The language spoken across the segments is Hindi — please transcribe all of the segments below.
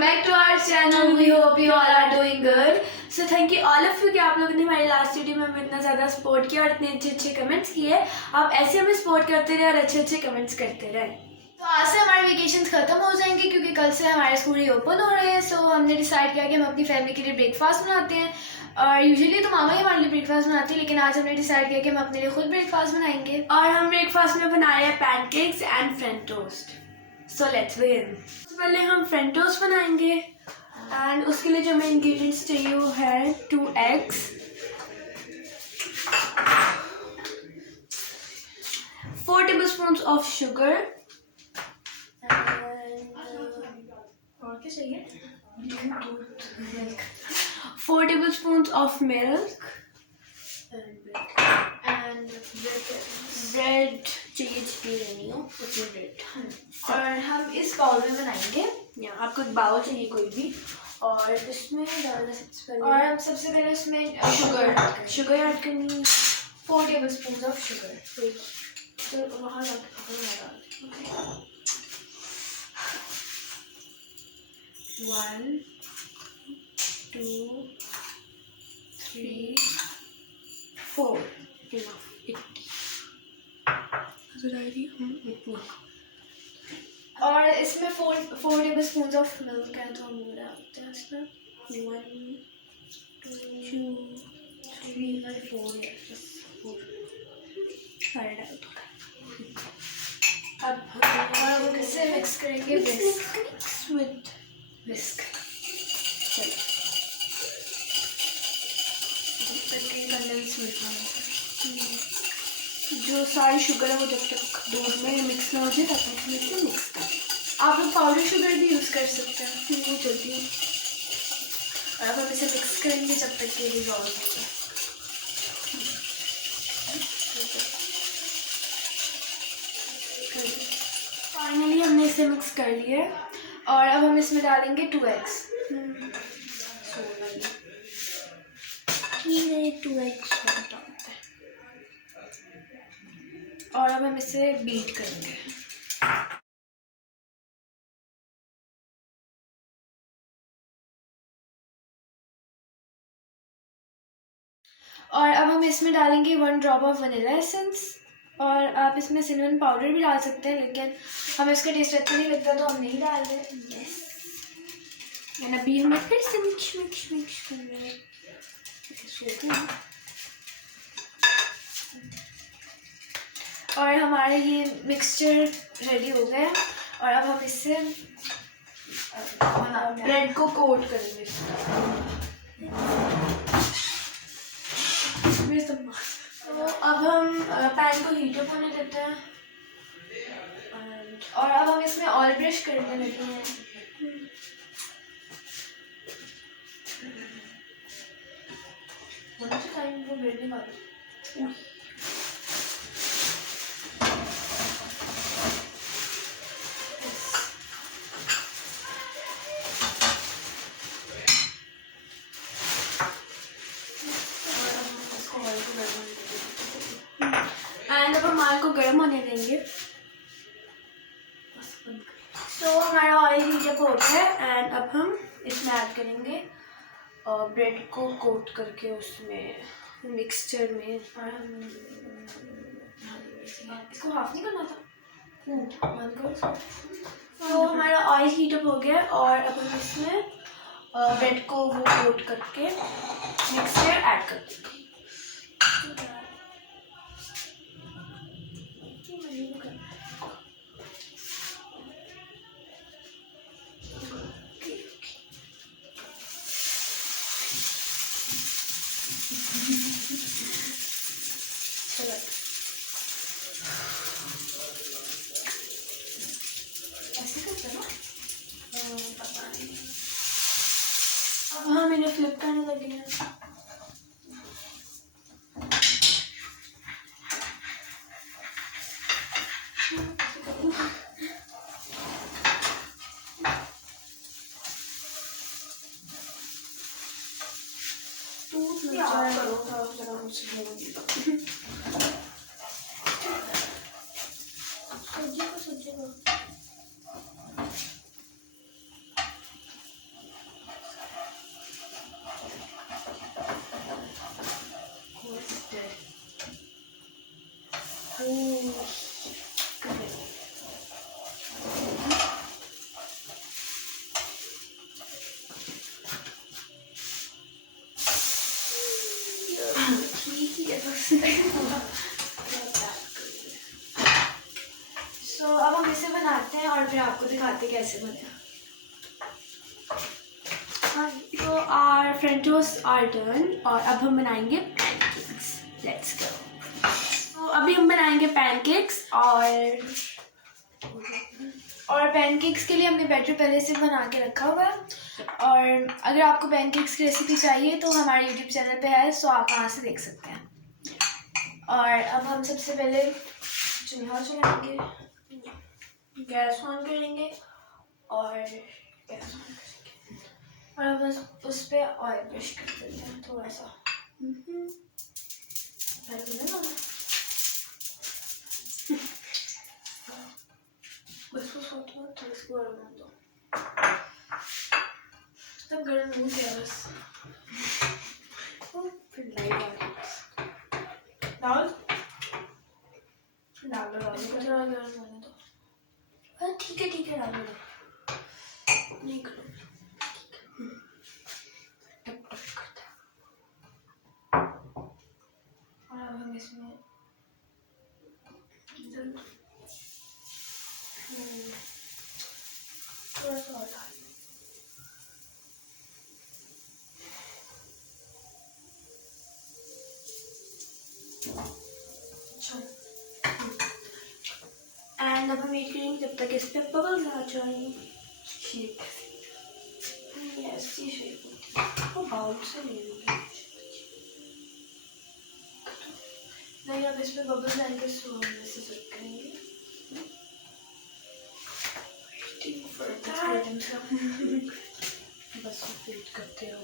welcome back to our channel. We hope you all are doing good. So thank you all of you कि आप लोगों ने हमारी लास्ट वीडियो में हमें इतना ज़्यादा सपोर्ट किया और इतने अच्छे अच्छे कमेंट्स किए. आप ऐसे हमें सपोर्ट करते रहे और अच्छे अच्छे कमेंट्स करते रहे. तो आज से हमारे वेकेशंस खत्म हो जाएंगे क्योंकि कल से हमारे स्कूल ओपन हो रहे हैं. सो हमने डिसाइड किया कि हम अपनी फैमिली के लिए ब्रेकफास्ट बनाते हैं. और यूजुअली तो मामा ही हमारे लिए ब्रेकफास्ट बनाती है, लेकिन आज हमने डिसाइड किया कि हम अपने लिए खुद ब्रेकफास्ट बनाएंगे. और हम ब्रेकफास्ट में बना रहे हैं pancakes and French toast. So let's begin. पहले हम फ्रेंच टोस्ट बनाएंगे एंड उसके लिए जो हमें इंग्रेडिएंट्स चाहिए वो है 2 eggs, 4 tablespoons of sugar और क्या चाहिए 4 tablespoons of milk and bread चाहिए जितनी लेनी हो उतनी ब्रेड. और हम इस बाउल में बनाएंगे. या आपको एक बाउल चाहिए कोई भी और इसमें डालना सबसे पहले. और हम सबसे पहले इसमें शुगर ऐड करनी 4 tablespoons of sugar. तो वहाँ डाल 1 2 3 4 और इसमें 4 tablespoons ऑफ मिल्क है तो हम डालते हैं इसमें 1 2 3 4 सारे डाल दो. अब हम इसे मिक्स करेंगे विद विस्क. कंडेंस मिल्क जो सारी शुगर है वो जब तक दूध में मिक्स ना हो जाए तब तक हम इसे मिक्स करें. आप लोग पाउडर शुगर भी यूज़ कर सकते हैं वो जल्दी. और अब हम इसे मिक्स करेंगे जब तक ये डिज़ोल्व हो जाए. फाइनली हमने इसे मिक्स कर लिया और अब हम इसमें डालेंगे 2 eggs. 2 eggs डालते हैं और अब हम इसे बीट करेंगे. और अब हम इसमें डालेंगे 1 ड्रॉप ऑफ वनीला एसेंस. और आप इसमें सिनेमन पाउडर भी डाल सकते हैं, लेकिन हमें इसका टेस्ट अच्छा नहीं लगता तो हम नहीं डाल रहे. यस. एंड अभी हम फिर से मिक्स कर रहे हैं. और हमारे ये मिक्सचर रेडी हो गया और अब हम इससे ब्रेड को कोट करेंगे. तो अब हम पैन को हीट अप होने देते हैं और अब हम इसमें ऑयल ब्रश करने लगे हैं. टाइम वो ब्रेड नहीं खाते. एंड अब हम ऑयल को गर्म होने देंगे. तो हमारा ऑयल हीट अप हो गया एंड अब हम इसमें ऐड करेंगे और ब्रेड को कोट करके उसमें मिक्सचर में. इसको हाफ नहीं करना था. तो हमारा ऑयल हीट अप हो गया और अब हम इसमें ब्रेड को वो कोट करके मिक्सचर ऐड कर देंगे. ऐसे करते ना पता नहीं. अब हम इन्हें फ्लिप करने लगे हैं. फिर आपको दिखाते कैसे बने। हाँ, तो our French toast are done और अब हम बनाएंगे पैनकेक्स। Let's go. तो अभी हम बनाएंगे पैनकेक्स और पैनकेक्स के लिए हमने बैटर पहले से बना के रखा हुआ है। और अगर आपको पैनकेक्स की रेसिपी चाहिए तो हमारे यूट्यूब चैनल पे है, सो आप वहाँ से देख सकते हैं। और अब हम सबसे पहले चूल्हा चलाएंगे, गैस ऑन करेंगे और गैस ऑन करेंगे और अब उस पर ऑयल ब्रश कर देते हैं थोड़ा सा। बस थोड़ा इसको गर्म होने दो, तब गर्म हो गया बस। फिर लाइट डाल थोड़ा गर्म होने दो। अरे ठीक है डाल दो, नहीं करो टप टप करता। और अब हम इसमें थोड़ा सा और डाल। एंड अब हम वेट करेंगे जब तक इस पे बबल्स आ जाए। ऐसी शेप होती है, वो बाउल से नहीं अब इस पे बबल्स आएंगे, सो हम ऐसे सेट करेंगे। बस वेट करते रहो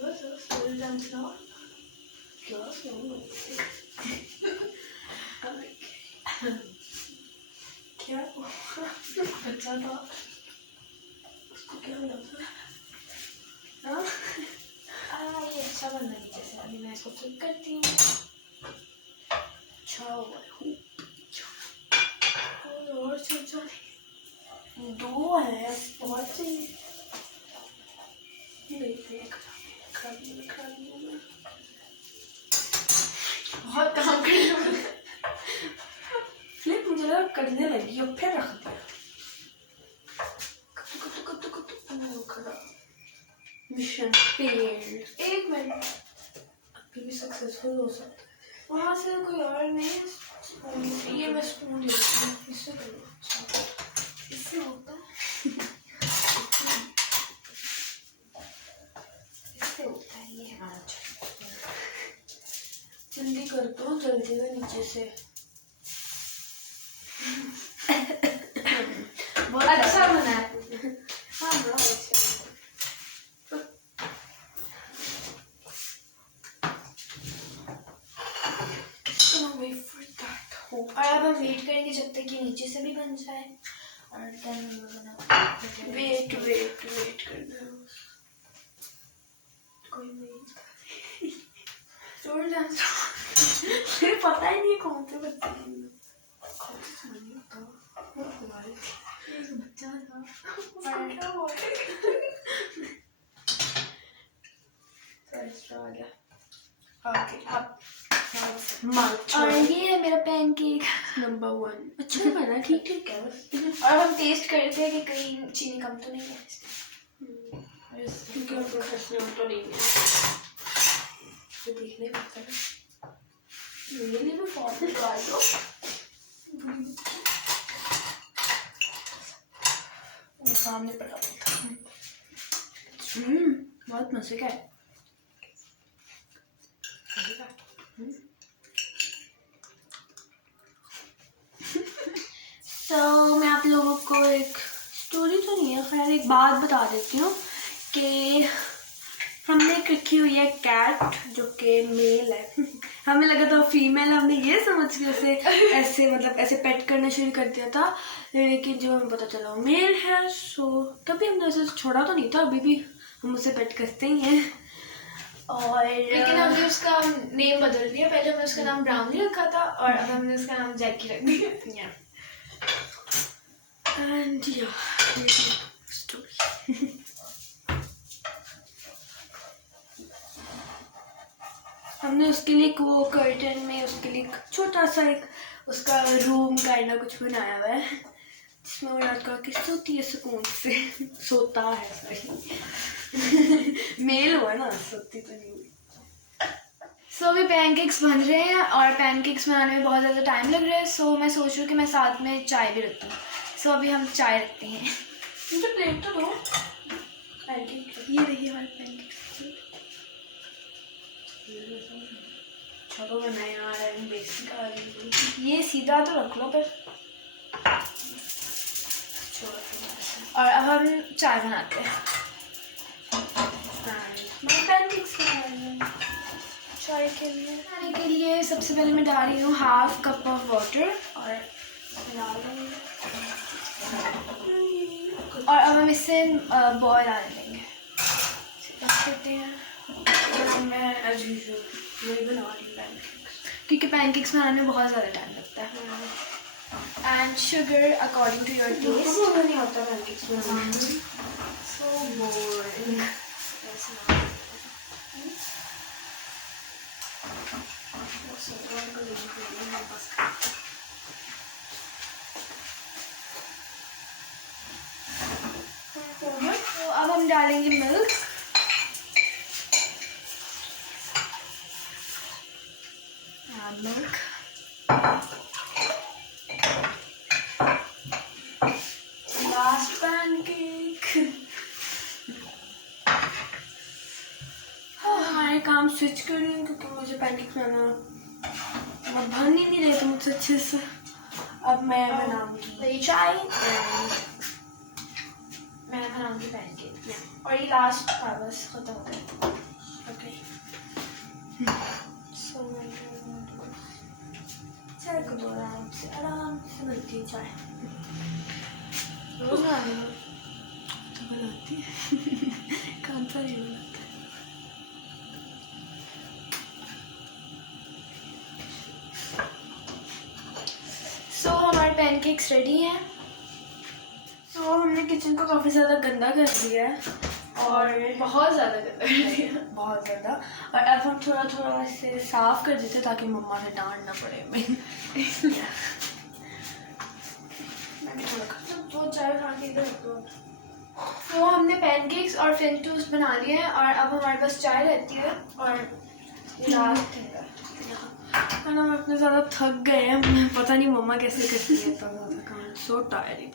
बस क्या बच्चा था, उसको क्या लगा? ये अच्छा बनना नहीं। जैसे अभी मैं इसको फ्लिप करती हूँ। अच्छा हुआ और छोटा दो है, बहुत सही। बहुत काम फ्लिप मुझे लगा करने लगी और फिर रख दिया। Mission failed. 1 मिनट, अभी भी सक्सेसफुल हो सकता है। वहाँ से कोई और नहीं, ये मैं स्पून ले लेती हूँ, इससे करो, इससे होता है, इससे होता है। ये हमारा जल्दी कर दो, जल्दी में नीचे से। बहुत अच्छा बना है। हाँ बहुत अच्छा। और अब हम वेट करेंगे जब तक कि नीचे से भी बन जाए। और वेट करना, कोई नहीं फिर पता ही नहीं कौन से बच्चे बच्चा था। ओके, अब और ये है मेरा पैनकेक नंबर 1। अच्छा बना, ठीक है बस। और हम टेस्ट करते हैं कि कहीं चीनी कम तो नहीं है, क्योंकि हम प्रोफेशनल तो नहीं है, तो देखने में मेरे लिए भी फॉर्म लगा दो। सामने पड़ा था। बहुत मजे का है। तो मैं आप लोगों को एक स्टोरी तो नहीं है, खैर एक बात बता देती हूँ कि हमने एक रखी हुई है कैट जो कि मेल है। हमें लगा था फीमेल, हमने ये समझ के उसे ऐसे मतलब ऐसे पेट करना शुरू कर दिया था, लेकिन जो हमें पता चला वो मेल है। सो तभी हमने उसे छोड़ा तो नहीं था, अभी भी हम उसे पेट करते ही हैं। और लेकिन हमने उसका नेम बदल दिया, पहले हमने उसका नाम ब्राउनी रखा था और अब हमने उसका नाम जैकी रख दिया। एंड या स्टोरी। हमने उसके लिए वो कर्टन में उसके लिए छोटा सा एक उसका रूम काइंड कुछ बनाया हुआ है, इसमें वो लड़का कि सोती है सुकून से सोता है सही मेल हुआ ना, सोती तो नहीं हुई। सो अभी पैनकेक्स बन रहे हैं और पैनकेक्स बनाने में बहुत ज़्यादा टाइम लग रहा है। सो मैं सोच रही हूँ कि मैं साथ में चाय भी रखूँ। सो अभी हम चाय रखते हैं। मुझे प्लेट तो दो। पैनकेक ये रही हमारे पैनकेक्स। चलो बनाए यार, बेसिक आ रही। ये सीधा तो रख लो फिर। और अब हम चाय बनाते हैं। पैनकेक्स चाय के लिए बनाने के लिए सबसे पहले मैं डाल रही हूँ 1/2 कप ऑफ वाटर और अब हम इससे बॉयल आने देंगे। करते हैं मैं एज यूजुअल वही बना रही हूँ पैनकेक्स, क्योंकि पैनकेक्स बनाने में बहुत ज़्यादा टाइम लगता है। And sugar according to your taste. नहीं होता पैनकेक्स बनाने, सो बोरिंग। तो अब हम डालेंगे मिल्क। Milk last pancake. हमारे काम स्विच कर रही हूँ क्योंकि मुझे पैनकेक बनाना बन ही नहीं रहे थे मुझसे अच्छे से। अब मैं बनाऊंगी चाय, मैं बनाऊंगी पैनकेक और ये लास्ट था, बस खत्म हो गया। ओके चाय को दो आराम से बनती है चाय। रोज बनाती है कौन सा नहीं बनाता। सो हमारे पैनकेक्स रेडी हैं। सो हमने किचन को काफ़ी ज़्यादा गंदा कर दिया है और बहुत ज़्यादा गंदा कर दिया, बहुत ज़्यादा। और अब हम थोड़ा थोड़ा इसे साफ़ कर देते ताकि मम्मा से डांट ना पड़े। तो चाय खा के इधर रख दो। तो हमने पैनकेक्स और फ्रेंच टोस्ट बना लिए हैं और अब हमारे पास चाय रहती है और लास्ट है ना। हम इतने ज़्यादा थक गए हैं, पता नहीं मम्मा कैसे करती है इतना ज़्यादा काम। So tiring.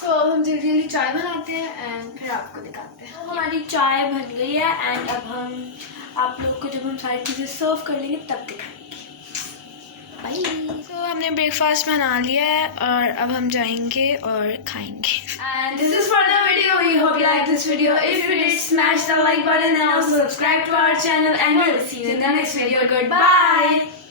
सो अब हम जल्दी जल्दी चाय बनाते हैं एंड फिर आपको दिखाते हैं। तो हमारी चाय बन गई है एंड अब हम आप लोगों को जब हम सारी चीज़ें सर्व कर लेंगे तब दिखाएंगे। बाय। तो हमने ब्रेकफास्ट बना लिया है और अब हम जाएंगे और खाएंगे। And this is for the video. We hope you like this video. If you did, smash the like button and also subscribe to our channel and we'll see you in the next video. Goodbye.